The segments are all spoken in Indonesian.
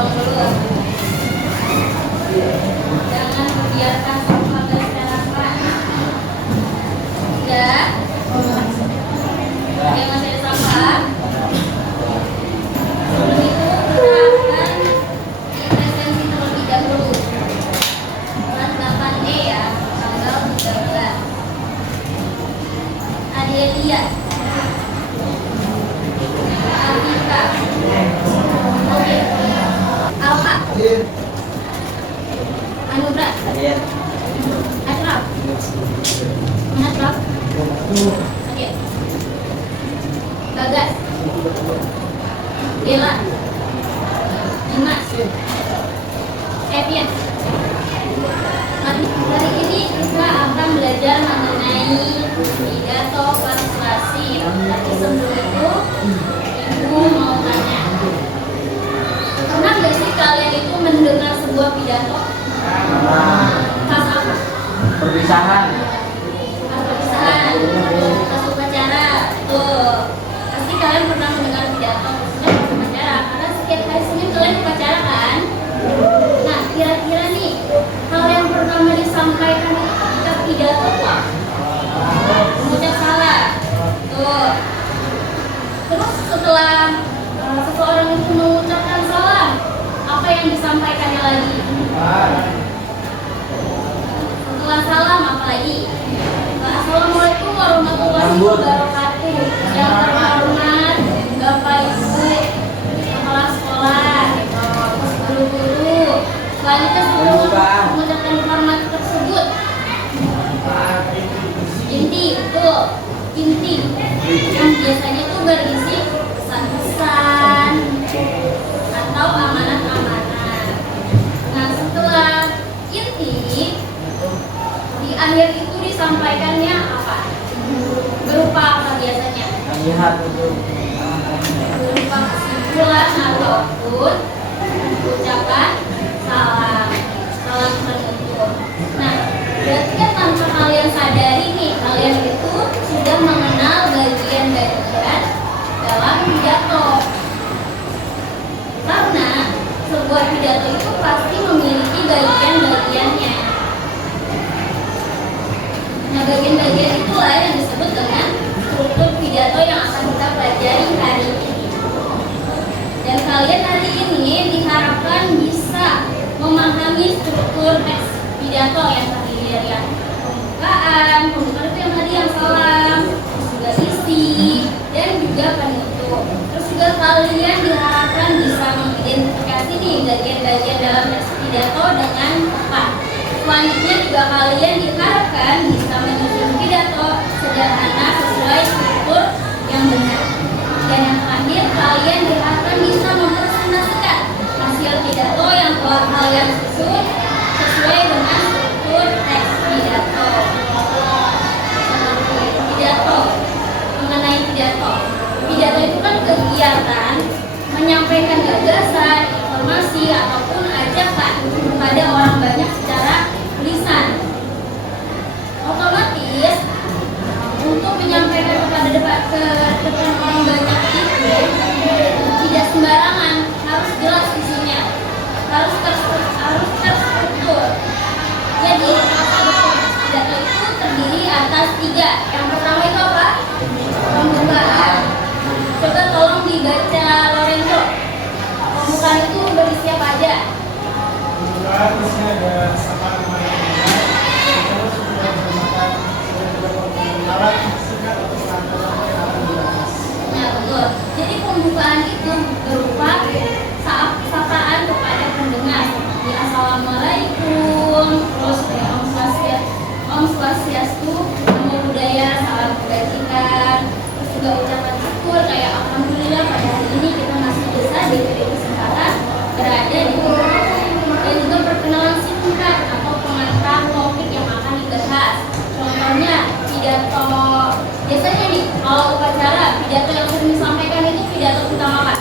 buang dulu. Jangan membiarkan sampah berserakan. Ya. Oke, masih ada sampah. Sebelum itu kita akan presensi terlebih dahulu. Kelas 8D ya, tanggal 13. Adelia, Alvika, oke, Alha, Anugrah, Ashraf, Ashraf, oke, Bagas, Bella, Dimas, Evian. Hari ini kita akan belajar mengenai pidato persuasif. Tapi sebelum itu, Ibu mau tanya, pernah nggak sih kalian itu mendengar sebuah pidato? Pas apa? Perpisahan. Pas perpisahan, pas upacara. Tuh, pasti kalian pernah mendengar pidato khususnya pas upacara, karena setiap hari Senin kalian upacara kan? Nah, kira-kira nih, hal yang pertama disampaikan ketika pidato apa? Mengucap salah. Tuh. Terus setelah seseorang itu mengucapkan salah, apa yang disampaikannya lagi? Setelah salam apa lagi? Assalamualaikum warahmatullahi wabarakatuh. Yang terhormat Bapak Ibu kepala sekolah, terus guru-guru. Selanjutnya setelah mengucapkan hormat tersebut, inti, betul, inti yang biasanya itu berisi pesan-pesan atau amanat-amanat. Nah, setelah inti, di akhir itu disampaikannya apa? Berupa apa biasanya? Lihat Berupa kesimpulan ataupun ucapan salam penutup. Nah, berarti kan tanpa kalian sadari nih, kalian itu sudah mengenal bagian-bagian dalam pidato. Karena sebuah pidato itu pasti memiliki bagian-bagiannya. Nah, bagian-bagian itulah yang disebut dengan struktur pidato yang akan kita pelajari hari ini. Dan kalian hari ini diharapkan bisa memahami struktur teks pidato yang terdiri dari yang pembukaan itu yang tadi yang salam, terus juga isi, dan juga penutup. Terus juga kalian diharapkan bisa mengidentifikasi nih bagian-bagian dalam teks pidato dengan tepat. Selanjutnya juga kalian diharapkan bisa menyusun pidato sederhana sesuai struktur yang benar. Dan yang terakhir, kalian diharapkan bisa mempresentasikan hasil pidato yang telah kalian susun sesuai dengan struktur teks pidato. Pidato, mengenai pidato. Pidato itu kan kegiatan menyampaikan gagasan, informasi, ataupun ajakan kepada orang banyak secara lisan. Otomatis, untuk menyampaikan kepada depan orang banyak itu tidak sembarangan, harus jelas isinya, harus terstruktur. Jadi pidato itu terdiri atas 3. Yang pertama itu apa? Pembukaan. Coba tolong dibaca Lorenzo. Pembukaan itu berisi apa aja? Pembukaan isinya ada sapaan kemarin. Kita sudah menggunakan alat singkat atau pengantar yang akan dibahas. Nah, betul. Jadi pembukaan itu berupa sapaan kepada pendengar. Di Assalamualaikum, terus Om Swastiastu, Namo Buddhaya, salam kebajikan, terus juga ucapan syukur kayak Alhamdulillah pada hari ini kita masih bisa diberi kesempatan berada di tempat ini. Dan juga perkenalan singkat atau pengantar topik yang akan dibahas. Contohnya pidato, biasanya nih kalau upacara pidato yang sering disampaikan itu pidato tentang apa?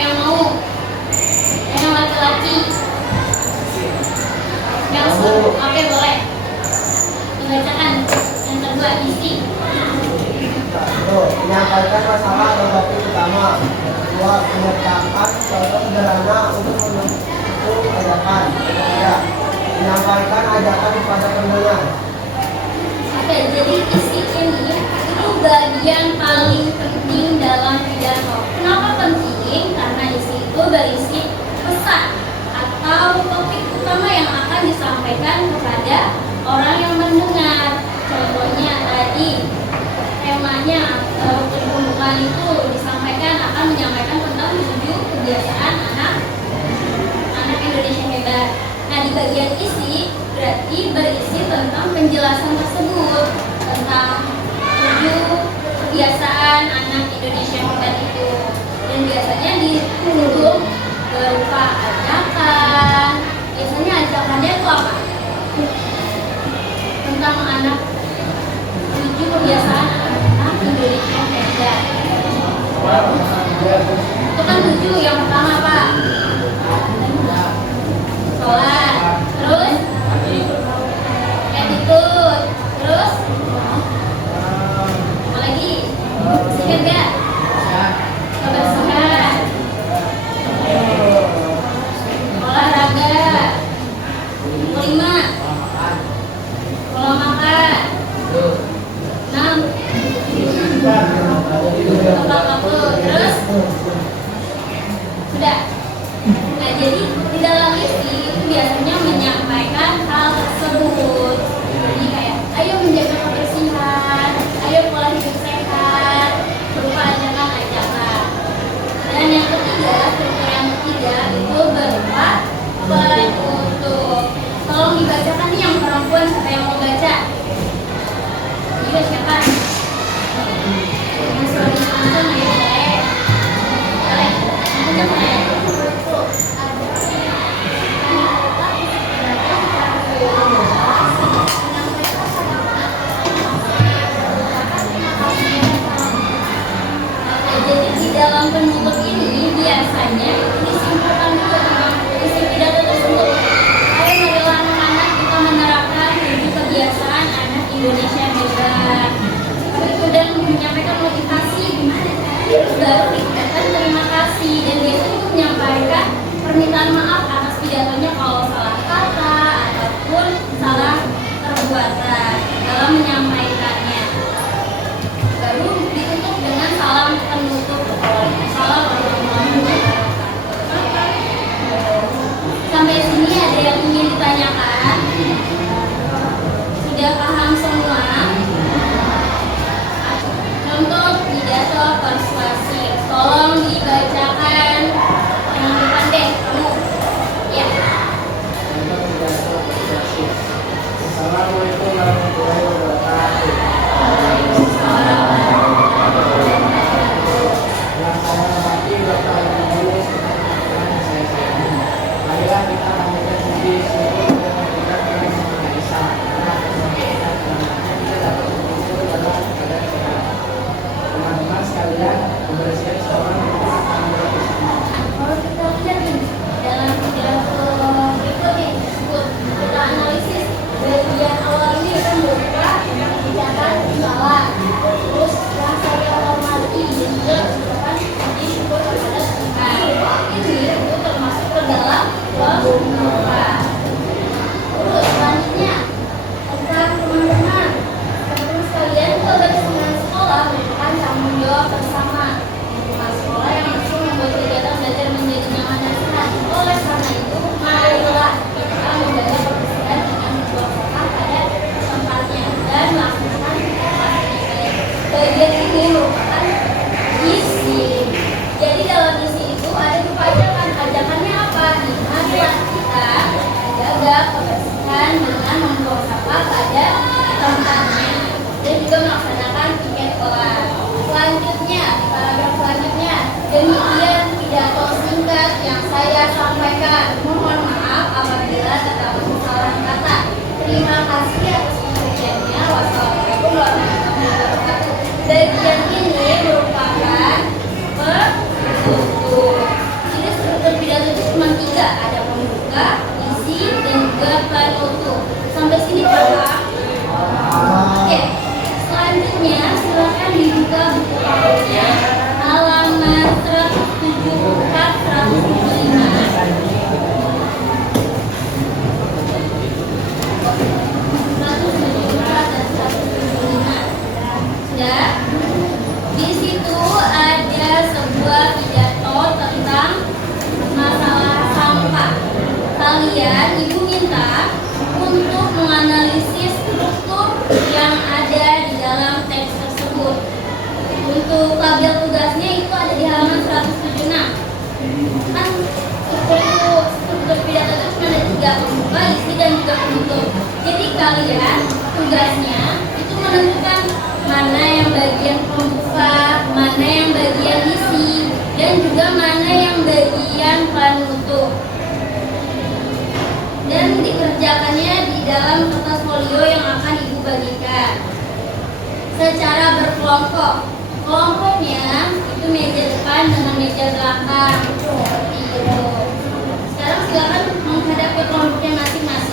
yang mau? Yang laki-laki? Yang suruh? Oke, boleh. Dibacakan. Yang kedua, isi. Menyampaikan masalah atau topik utama. Kedua, menyertakan contoh sederhana untuk mendukung ajakan. Ketiga, menyampaikan ajakan kepada pendengar. Oke, jadi isi ini itu bagian paling penting dalam pidato. Kenapa penting? Karena isi itu berisi pesan atau topik utama yang akan disampaikan kepada orang yang mendengar. Contohnya tadi temanya atau pembukaan itu disampaikan akan menyampaikan tentang 7 kebiasaan anak Indonesia hebat. Nah, di bagian isi berarti berisi tentang penjelasan tersebut tentang 7 kebiasaan anak Indonesia hebat itu, dan biasanya ditutup berupa ajakan. Biasanya ajakannya itu apa? Tentang anak 7 kebiasaan anak Indonesia hebat. Itu kan 7. Yang pertama apa? Sholat. Terus attitude. Terus apa lagi? Ingat gak? Kebersihan, olahraga. 5, pola makan. 6, tempat waktu. Terus sudah. Nah, jadi di dalam isi itu biasanya menyampaikan hal tersebut. Jadi kayak ayo menjaga kebersihan, ayo pola hidup sehat, berupa ajakan-ajakan. Dan yang ketiga, struktur yang ketiga itu berupa penutup. Tolong dibacakan nih yang perempuan, siapa yang mau baca? Iya, siapa? Yang suaranya kenceng, ayo boleh. Boleh, kenceng boleh. Jadi di dalam penutup ini biasanya itu disimpulkan juga tentang isi pidato tersebut. Ayo marilah anak-anak kita menerapkan 7 kebiasaan anak Indonesia hebat. Itu dan menyampaikan motivasi gimana terus baru dikatakan terima kasih, dan biasanya itu menyampaikan permintaan maaf atas pidatonya kalau salah kata ataupun salah perbuatan dalam menyampaikannya. Baru ditutup dengan salam penutup. Salam sampai sini ada yang ingin ditanyakan? Sudah paham semua? Contoh pidato persuasif, tolong dibacakan. Yang depan deh, kamu. Ya. Assalamualaikum warahmatullahi wabarakatuh. Yang saya hormati Bapak Ibu Guru serta teman-teman saya sayangi. Marilah kita panjatkan puji syukur dan berkat kepada Yang Maha Esa karena kesempatan karenanya kita dapat berkumpul dalam keadaan sehat. Teman-teman sekalian, kebersihan seorang itu akan bersama. Kalau kita lihat nih dalam pidato berikut nih disebut, kita analisis bagian awal ini kan berupa ucapan salam, terus yang saya hormati dan juga ucapan puji syukur kepada Tuhan. Ini itu termasuk ke dalam beberapa. Terus selanjutnya tentang teman-teman sekalian, kebersihan sekolah merupakan tanggung jawab bersama lingkungan sekolah yang masih membuat kegiatan belajar menjadi nyaman dan sehat. Oleh karena itu, marilah kita menjaga kebersihan dengan membuang sampah pada tempatnya dan melakukan aktivitas. Bagian ini merupakan isi. Jadi dalam isi itu ada berupa ajakan. Ajakannya apa? Marilah kita menjaga kebersihan dengan membuang sampah pada tempatnya dan juga melaksanakan tiket kelas. Selanjutnya, paragraf selanjutnya, demikian pidato singkat yang saya sampaikan. Mohon maaf apabila terdapat kesalahan kata. Terima kasih atas pengertiannya. Wassalamualaikum warahmatullahi wabarakatuh. Bagian ini merupakan penutup. kalian tugasnya itu menentukan mana yang bagian pembuka, mana yang bagian isi, dan juga mana yang bagian penutup. Dan dikerjakannya di dalam kertas folio yang akan Ibu bagikan secara berkelompok. Kelompoknya itu meja depan dengan meja belakang seperti itu. Sekarang silakan menghadap ke kelompoknya masing-masing.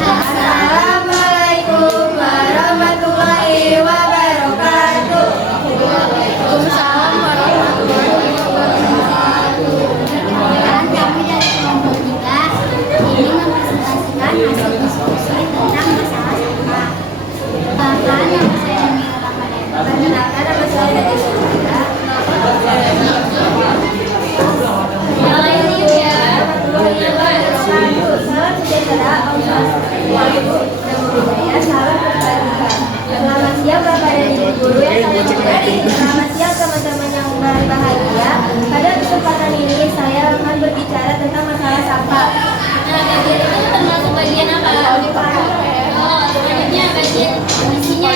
Assalamualaikum warahmatullahi wabarakatuh. Waalaikumsalam warahmatullahi wabarakatuh. Perkenalkan, kami dari kelompok 3 ini mempresentasikan hasil diskusi tentang masalah sampah. Bahkan yang saya perkenalkan nama saya dari Surabaya. Salam sejahtera, Allah, Ibu dan budaya, salam kebajikan. Selamat siang Bapak dan Ibu guru yang saya hormati. Selamat siang teman-teman yang berbahagia. Pada kesempatan ini saya akan berbicara tentang masalah sampah. Nah, bagian itu termasuk bagian apa? Oh, selanjutnya bagian isinya.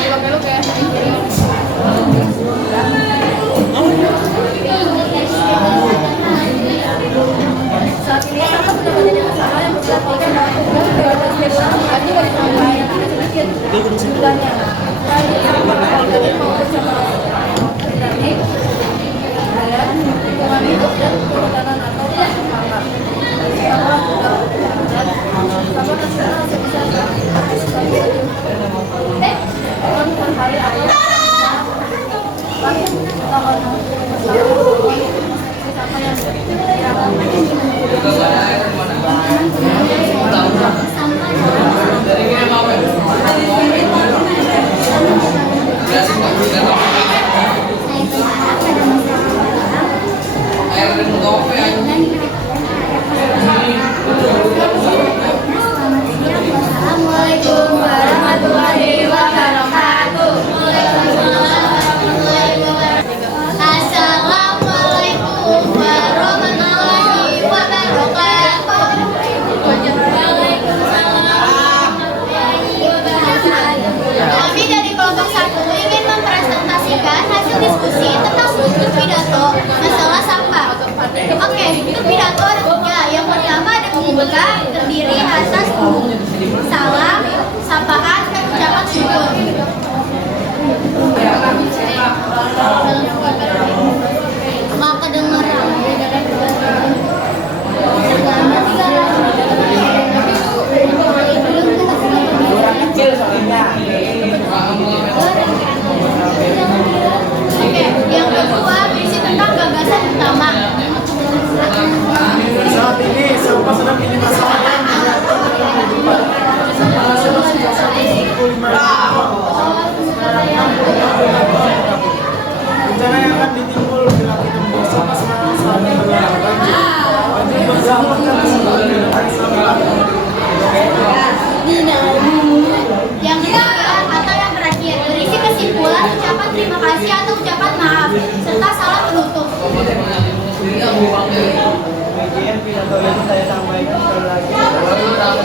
Saat ini sampah sudah menjadi masalah yang memprihatinkan dalam program prioritas nasional mengacu dari sampah yang tidak sedikit jumlahnya. Baik sampah organik maupun sampah organik dan lingkungan hidup dan kehutanan atau sampah. Sampah nasional sebesar 100 ton per hari air. Tahun sampah yang Saya berharap pada masa mendatang dengan perhatian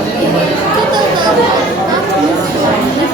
Kita tahu tapi sulit.